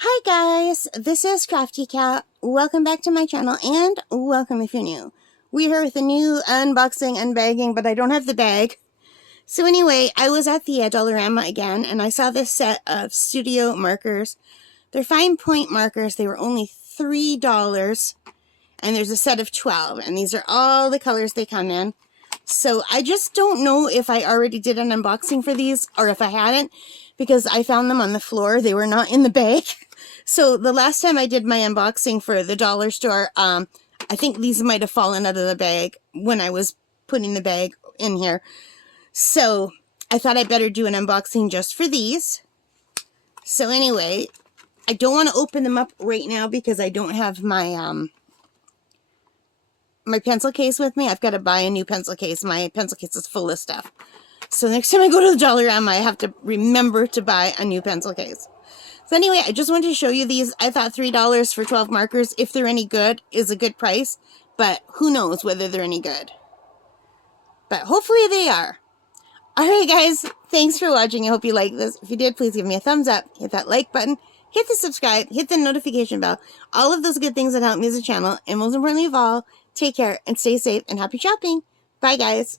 Hi guys, this is Crafty Cat. Welcome back to my channel and welcome if you're new. We're here with a new unboxing and bagging, but I don't have the bag. So anyway, I was at the Dollarama again and I saw this set of studio markers. They're fine point markers. They were only $3 and there's a set of 12 and these are all the colors they come in. So I just don't know if I already did an unboxing for these or if I hadn't, because I found them on the floor. They were not in the bag. So the last time I did my unboxing for the dollar store, I think these might have fallen out of the bag when I was putting the bag in here. So I thought I'd better do an unboxing just for these. So anyway, I don't want to open them up right now because I don't have my my pencil case with me. I've got to buy a new pencil case. My pencil case is full of stuff. So next time I go to the Dollarama, I have to remember to buy a new pencil case. So anyway, I just wanted to show you these. I thought $3 for 12 markers, if they're any good, is a good price. But who knows whether they're any good. But hopefully they are. Alright guys, thanks for watching. I hope you liked this. If you did, please give me a thumbs up. Hit that like button. Hit the subscribe. Hit the notification bell. All of those good things that help me as a channel. And most importantly of all, take care and stay safe and happy shopping. Bye guys.